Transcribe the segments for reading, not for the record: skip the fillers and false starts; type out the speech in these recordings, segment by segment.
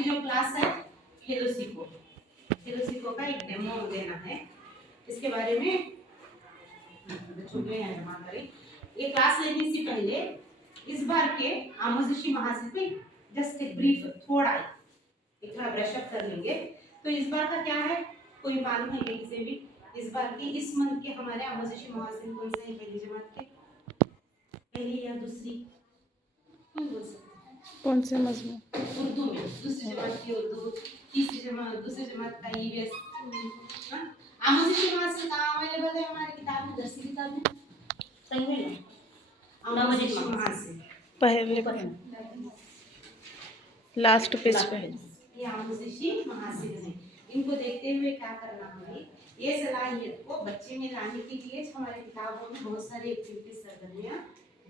की जो क्लास है हेलो सीखो का एक डेमो देना है। इसके बारे में बच्चों के यहाँ जमा करें। ये क्लास लेने से पहले इस बार के आमोजिशी महासिद्ध पे जस्ट एक ब्रीफ थोड़ा ब्रश अप कर लेंगे। तो इस बार का क्या है, कोई मालूम है किसी से भी? इस बार की इस मंथ के हमारे आमोजिशी महासिद्ध कौन से हैं? पहली जमात के, पहली या दूसरी, कौन बोल सकते हैं? कौन से मजमून? उर्दू में दूसरी जमात की उर्दू, तीसरी जमात दूसरी जमात का ईवीएस। आमोजिशी महासिद्ध कहाँ अवेलेबल है? हमारे किताब में, दरसी किताब में। सही में आमोजिशी महासिद्ध पहले लास्ट पेज पे है। ये आमोजिशी महासिद्ध है। इनको देखते हुए क्या करना हमें, ये सलाहियत को बच्चे में लाने के लिए हमारे किताबों में बहुत सारी एक्टिविटीज सरगर्मियां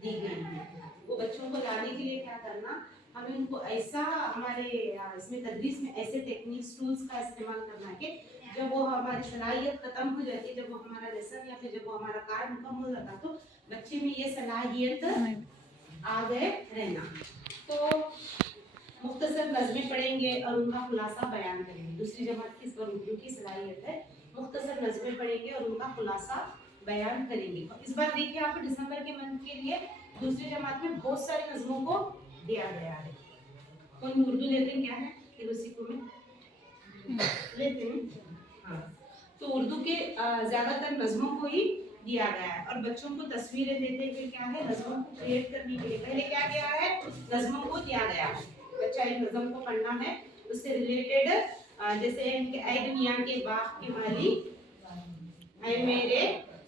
दी गई हैं। वो बच्चों को लाने के लिए क्या करना, हमें उनको ऐसा हमारे इसमें तदरीस में ऐसे टेक्निक्स टूल्स का इस्तेमाल करना है कि जब वो हमारी सलाहियत खत्म हो जाती है, जब वो हमारा लेसन या फिर जब वो हमारा कार्य मुकम्मल हो जाता तो बच्चे में ये सलाहियत आ गए रहना। तो मुख्तसर नज़में पढ़ेंगे और उनका खुलासा बयान करेंगे। दूसरी जमात की इस बार उर्दू की सलाहियत है, मुख्तसर नज़में पढ़ेंगे और उनका खुलासा बयान करेंगे। इस बार देखिए आप दिसंबर के मंथ के लिए दूसरी जमात में बहुत सारी नज़मों को दिया गया है। कौन उर्दू लेते हैं? क्या है फिलोसिको में लेते हैं? हाँ, तो उर्दू के ज़्यादातर नज़मों को ही दिया गया है और बच्चों को तस्वीरें देते हुए क्या है, नज़मों को क्रिएट करने के लिए पहले क्या किया है, नज़मों को दिया गया है। बच्चा एक नज़म को पढ़ना है, उससे रिलेटेड जैसे इनके ऐ दुनिया के बाग के माली, ऐ मेरे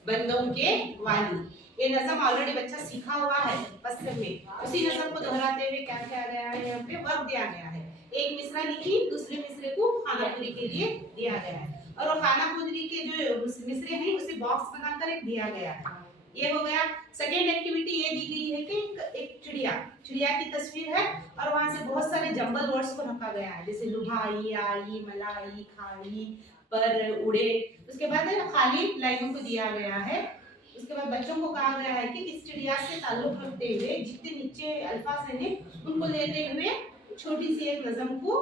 बंदों के वाली, ये नज़म ऑलरेडी बच्चा सीखा हुआ है बचपन में। उसी नज़म को दोहराते हुए क्या किया गया है, यहाँ पे वर्क दिया गया है। एक मिसरा लिखी, दूसरे मिसरे को खानापुरी के लिए दिया गया है और वो खानापुरी के जो मिसरे हैं उसे बॉक्स बनाकर एक दिया गया है। ये हो गया। सेकेंड एक्टिविटी ये दी गई है कि एक चिड़िया की तस्वीर है और वहां से बहुत सारे जंबल वर्ड्स को रखा गया है, जैसे लुभाई, आई, मलाई, खाई, पर, उड़े। उसके बाद खाली लाइनों को दिया गया है। उसके बाद बच्चों को कहा गया है कि इस चिड़िया से ताल्लुक रखते हुए जितने नीचे अल्फाज हैं उनको लेते हुए छोटी सी एक नज़म को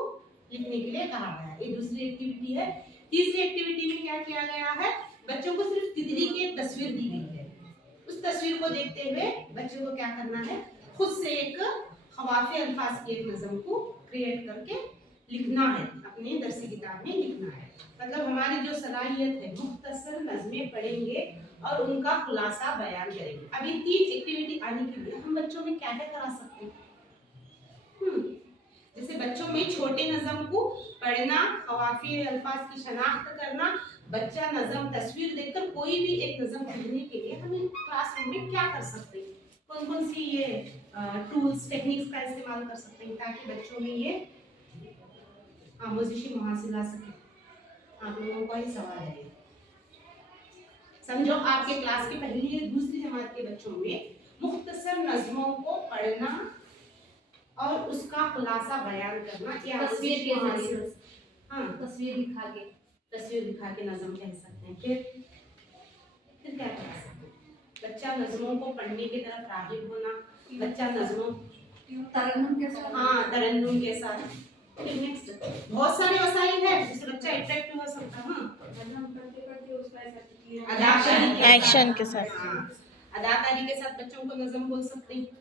लिखने के लिए कहा गया है। ये दूसरी एक्टिविटी है। तीसरी एक्टिविटी में क्या किया गया है, बच्चों को सिर्फ तितली की एक तस्वीर दी गई है। उस तस्वीर को देखते हुए बच्चों को क्या करना है, खुद से एक खवाफी अल्फाज की एक नज़म को क्रिएट करके लिखना है, अपने दरसी किताब में लिखना है। मतलब हमारी जो सलाहियत है, मुख्तसर नज़में पढ़ेंगे और उनका खुलासा बयान करेंगे। अब ये तीन एक्टिविटी आने के लिए हम बच्चों में क्या क्या करा सकते हैं? जैसे बच्चों में छोटे नज़म को पढ़ना, खवाफी अल्फाज की शनाख्त करना, बच्चा नज़म तस्वीर देखकर कोई भी एक नज़म पढ़ने के लिए हम क्लासरूम में क्या कर सकते हैं, कौन कौन सी ये टूल्स टेक्निक्स का इस्तेमाल कर सकते हैं ताकि बच्चों में ये आमोजिशी हासिल आ सके। आप लोगों का ही सवाल है। समझो आपके क्लास की पहली या दूसरी जमात के बच्चों में मुख्तसर नज़मों को पढ़ना और उसका खुलासा बयान करना, या तस्वीर के जरिए, हाँ तस्वीर दिखा के नज़म कह सकते हैं। फिर क्या कर सकते हैं, बच्चा नज़मों को पढ़ने की तरफ राग़िब होना, बच्चा नज़मों तरन्नुम के साथ, हाँ तरन्नुम के साथ। फिर नेक्स्ट बहुत सारे वसाइल है जिससे बच्चा अट्रैक्ट हो सकता है। हाँ, पढ़ते उसका एक्शन के साथ, अदाकारी के साथ बच्चों को नज़म बोल सकते हैं।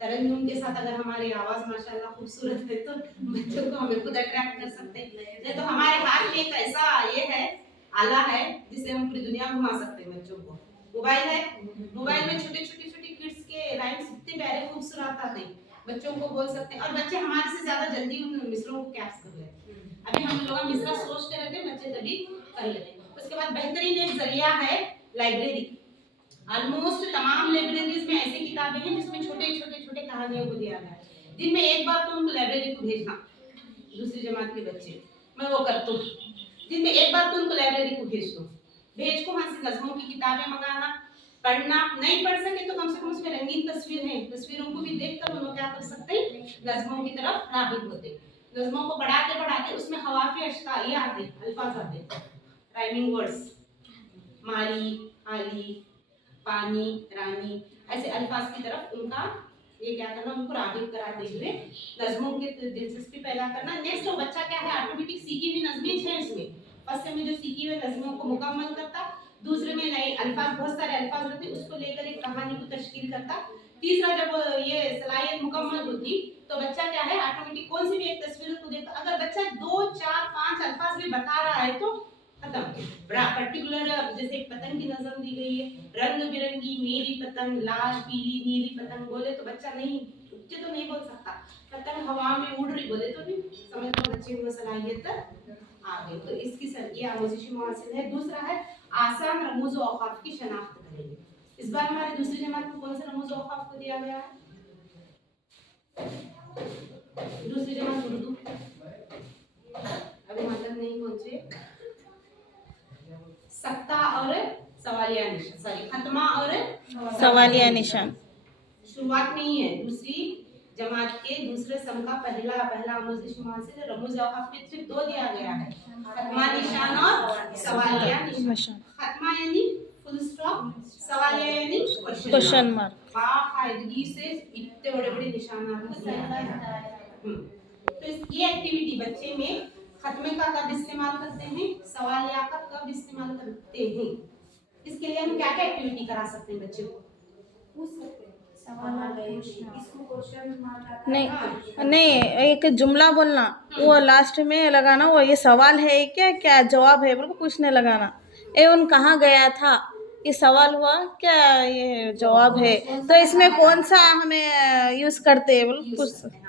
तरन्नुम के साथ अगर हमारी आवाज माशाल्लाह खूबसूरत है तो बच्चों को हमें खुद अट्रैक्ट कर सकते हैं। नहीं तो हमारे हाथ में एक ऐसा ये है, आला है जिससे हम पूरी दुनिया घुमा सकते हैं बच्चों को। मोबाइल है, मोबाइल में छोटे छोटे किड्स के राइम्स इतने प्यारे खूबसूरत आते हैं, बच्चों को बोल सकते हैं और बच्चे हमारे से ज्यादा जल्दी उन मिसरों को कैप्च कर लेते हैं। अभी हम लोग मिसरा सोचते रहते हैं, बच्चे तभी कर लेते हैं। उसके बाद बेहतरीन एक जरिया है लाइब्रेरी। ऑलमोस्ट तमाम लाइब्रेरीज में ऐसी किताबें हैं जिसमें छोटे कहानियों को दिया गया है। दिन में एक बार तो उनको लाइब्रेरी को भेजना, दूसरी जमात के बच्चे, मैं वो करता हूँ, दिन में एक बार तो उनको लाइब्रेरी को भेज दो। भेज को वहाँ से नज़मों की किताबें मंगाना, पढ़ना, नहीं पढ़ सके तो कम से कम उसमें रंगीन तस्वीर है, तस्वीरों को भी देखकर उन्होंने क्या कर सकते हैं, नज़मों की तरफ राग़िब होते। नज़मों को पढ़ाते उसमें हवाफी अश्ता ये आते, अल्फाज आते, राइमिंग वर्ड्स, माली, आली, पानी, रानी, ऐसे अल्फाज की तरफ उनका ये क्या करना, उनको रागिब कराते हुए नज़्मों के दिलचस्पी पैदा करना। नेक्स्ट वो बच्चा क्या है, ऑटोमेटिक सीखी हुई नज़में हैं इसमें, फर्स्ट में जो सीखी हुई नज़मों को मुकम्मल करता, दूसरे में नए अल्फाज, बहुत सारे अल्फाज होते हैं उसको लेकर एक कहानी को तश्कील करता। तीसरा जब ये सलाहियत मुकम्मल होती तो बच्चा क्या है, ऑटोमेटिक कौन सी भी एक तस्वीर को देखता, अगर बच्चा 2, 4, 5 अल्फाज भी बता रहा है तो खत्म। पर्टिकुलर जैसे एक पतंग की नज़म दी गई है, रंग बिरंगी मेरी पतंग लाल पीली नीली पतंग, बोले तो बच्चा नहीं उच्च तो नहीं बोल सकता, पतंग हवा में उड़ रही बोले तो भी समझ लो बच्चे में सलाहियत आ गई। तो इसकी ये आमोजिशी मुहासिल है। दूसरा है आसान रमूज व औकाफ की शनाख्त करेंगे। इस बार हमारी दूसरी जमात को कौन सा रमूज व औकाफ को दिया गया है? दूसरी जमात उर्दू, अभी मतलब नहीं पहुंचे। सत्ता और सवालिया निशान, सॉरी खत्मा और सवालिया निशान शुरुआत नहीं है, दूसरी जमात के दूसरे सम का पहला आमोजिशी मुहासिल रमूज व औकाफ में सिर्फ 2 दिया गया है, खत्मा निशान और सवालिया निशान। खत्मा यानी फुल स्टॉप, सवालिया यानी क्वेश्चन मार्क। बाकायदगी से इतने बड़े निशानात को दिया गया है। तो ये एक्टिविटी बच्चे में खत्मे का कब इस्तेमाल करते हैं, सवालिया का कब इस्तेमाल करते हैं, इसके लिए हम क्या क्या एक्टिविटी करा सकते हैं बच्चे को? पूछ सकते हैं सवाल इसको क्वेश्चन मार्क आता है। नहीं नहीं, एक जुमला बोलना, वो लास्ट में लगाना, वो ये सवाल है क्या क्या जवाब है बोल को पूछने लगाना। ए उन कहाँ गया था, ये सवाल हुआ क्या ये जवाब है, तो इसमें कौन सा हमें यूज करते हैं बोल पूछ।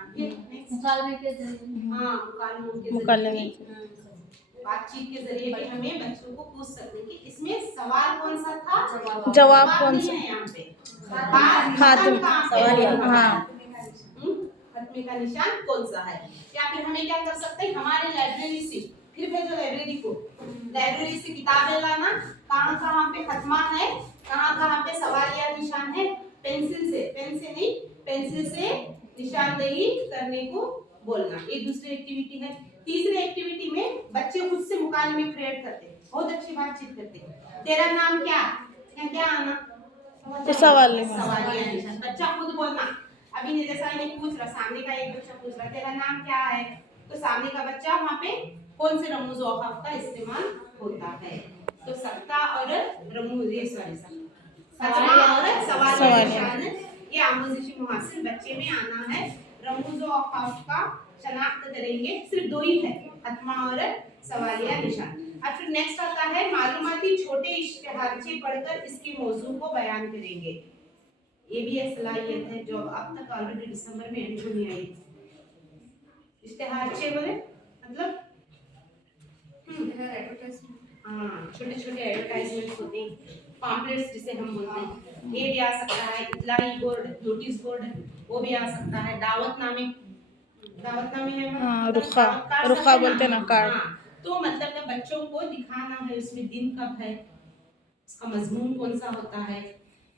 मुकालमे के जरिए, हाँ मुकालमे में बातचीत के जरिए भी हमें बच्चों को पूछ सकते हैं कि इसमें सवाल कौन सा था, जवाब कौन नहीं सा। है यहाँ पे। खात्म सवालिया, हाँ खत्मे का निशान कौन सा है। या फिर हमें क्या कर सकते हैं, हमारे लाइब्रेरी से फिर भेजो लाइब्रेरी को, लाइब्रेरी से किताबें लाना, कहाँ कहाँ पे खत्मा है, कहाँ कहाँ पे सवालिया निशान है, पेंसिल से, पेन से नहीं पेंसिल से निशानदेही करने को बोलना। ये दूसरी एक्टिविटी है। तीसरी एक्टिविटी में बच्चे खुद से मुकालमे क्रिएट करते हैं, बहुत अच्छी बातचीत करते हैं। तेरा नाम क्या, क्या आना, तो सवाल सवालिया निशान, बच्चा खुद बोलना। अभी जैसा इन्हें पूछ रहा, सामने का एक बच्चा पूछ रहा तेरा नाम क्या है, तो सामने का बच्चा वहाँ पे कौन से रमूज व औकाफ का इस्तेमाल होता है, तो सत्ता और रमूज, खत्मा और सवालिया निशान, ये आमोजिशी मुहासिल बच्चे में आना है। रमूज व औकाफ का शनाख्त करेंगे, सिर्फ 2 ही है, खत्मा और सवालिया निशान। अब फिर नेक्स्ट आता है मालूमाती छोटे इश्तिहारचे पढ़कर इसके मौजू को बयान करेंगे। ये भी एक सलाहियत है जो अब तक ऑलरेडी दिसंबर में एंट्री नहीं आई। इश्तिहारचे बोले मतलब हाँ, छोटे छोटे एडवर्टाइजमेंट्स होते हैं, पॉम्पलेट्स जिसे हम बोलते हैं, ये भी आ सकता है। इतलाई बोर्ड, नोटिस बोर्ड, वो भी आ सकता है। दावतनामे है, हाँ, रुखा बोलते ना, कार्ड। तो मतलब बच्चों को दिखाना है उसमें दिन कब है, उसका मजमून कौन सा होता है,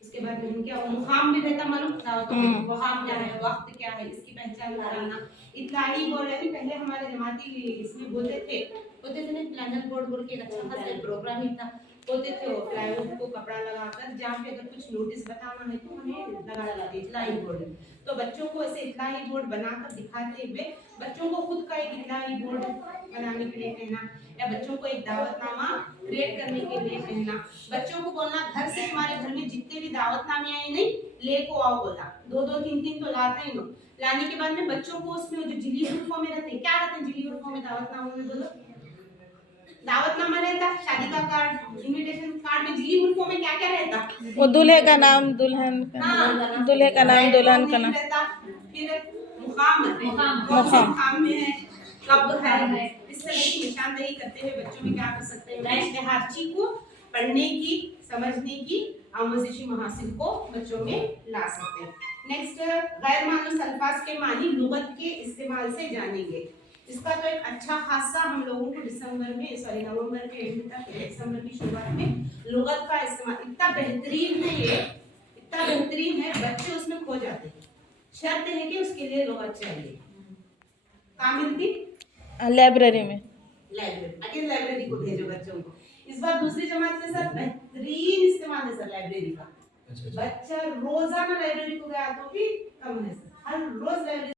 उसके बाद में क्या मुकाम भी रहता मालूम, मुकाम क्या है, वक्त क्या है, इसकी पहचान कराना। इतलाई बोर्ड है, पहले हमारे जमाती इसमें बोलते थे ना प्लानर बोर्ड बोल के, अच्छा खासा प्रोग्राम ही था, बोलते थे वो प्लाईवुड को कपड़ा लगाकर जहाँ पे अगर कुछ नोटिस बताना है तो हमें लगा देते इतलाई बोर्ड। तो बच्चों को ऐसे इतलाई बोर्ड बनाकर दिखाते हुए बच्चों को खुद का एक इतलाई बोर्ड बनाने के लिए कहना, या बच्चों को एक दावतनामा क्रिएट करने के लिए कहना। बच्चों को बोलना घर से हमारे घर में जितने भी दावतनामे आए नहीं ले को आओ बोला, 2-2 3-3 तो लाते ही लो। लाने के बाद में बच्चों को उसमें जो जिली उर्फों में रहते हैं, क्या रहते हैं जिली उर्फों में दावतनामों में बोलो, दावतनामा रहता, शादी का कार्ड, इनविटेशन कार्ड में जिली उर्फों में क्या क्या रहता, वो दूल्हे का नाम, दुल्हन का नाम, दूल्हे का नाम, दुल्हन का नाम। फिर मुकाम में है, कब है, इस तरह की निशानदेही करते हुए बच्चों में क्या कर सकते हैं, इश्तिहारची को पढ़ने की, समझने की आमोजिशी मुहासिल को बच्चों में ला सकते हैं। नेक्स्ट, गैर मानूस अल्फाज के मानी लुगत के इस्तेमाल से जानेंगे। इसका तो एक अच्छा खासा हम लोगों को नवंबर के एंड तक, दिसंबर की शुरुआत में लुगत का इस्तेमाल इतना बेहतरीन है, ये इतना बेहतरीन है, बच्चे उसमें खो जाते हैं। शर्त है कि उसके लिए लुगत चाहिए। कहाँ मिलती? लाइब्रेरी में। लाइब्रेरी को भेजो बच्चों को। इस बार दूसरी जमात के साथ बेहतरीन इस्तेमाल है सर लाइब्रेरी का, अच्छा अच्छा बच्चा रोजाना लाइब्रेरी को गया तो भी कम नहीं, हर रोज लाइब्रेरी